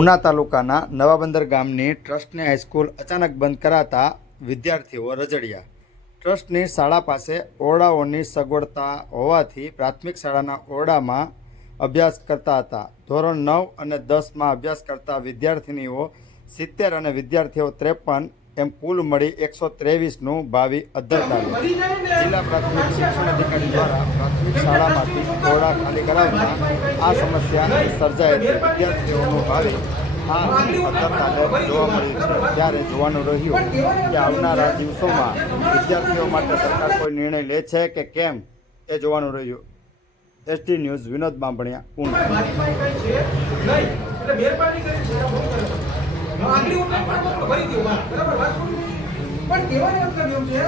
ઉના તાલુકાના નવાબંદર ગામની ટ્રસ્ટની હાઈસ્કૂલ અચાનક બંધ કરાતા વિદ્યાર્થીઓ રજડ્યા। ટ્રસ્ટની શાળા પાસે ઓરડાઓની સગવડતા હોવાથી પ્રાથમિક શાળાના ઓરડામાં અભ્યાસ કરતા હતા। ધોરણ 9 અને 10માં અભ્યાસ કરતા વિદ્યાર્થીનીઓ 70 અને વિદ્યાર્થીઓ 53 એમ કુલ મળી 123નું ભાવિ અધ્ધર ચાલ્યું। જિલ્લા પ્રાથમિક શિક્ષણ અધિકારી દ્વારા પ્રાથમિક શાળામાંથી ઓરડા ખાલી કરાવતા આ સમસ્યા સર્જાઈ હતી। વિદ્યાર્થીઓનું ભાવિ આ અધ્ધર ચાલે જોવા મળ્યું છે। ત્યારે જોવાનું રહ્યું કે આવનારા દિવસોમાં વિદ્યાર્થીઓ માટે સરકાર કોઈ નિર્ણય લે છે કે કેમ એ જોવાનું રહ્યું। ST news Vinod Bambhaniya, Una. આગલી ઓનલાઈન પણ ભરી દો બરાબર વાત પણ કહેવાનો મતલબ એવું છે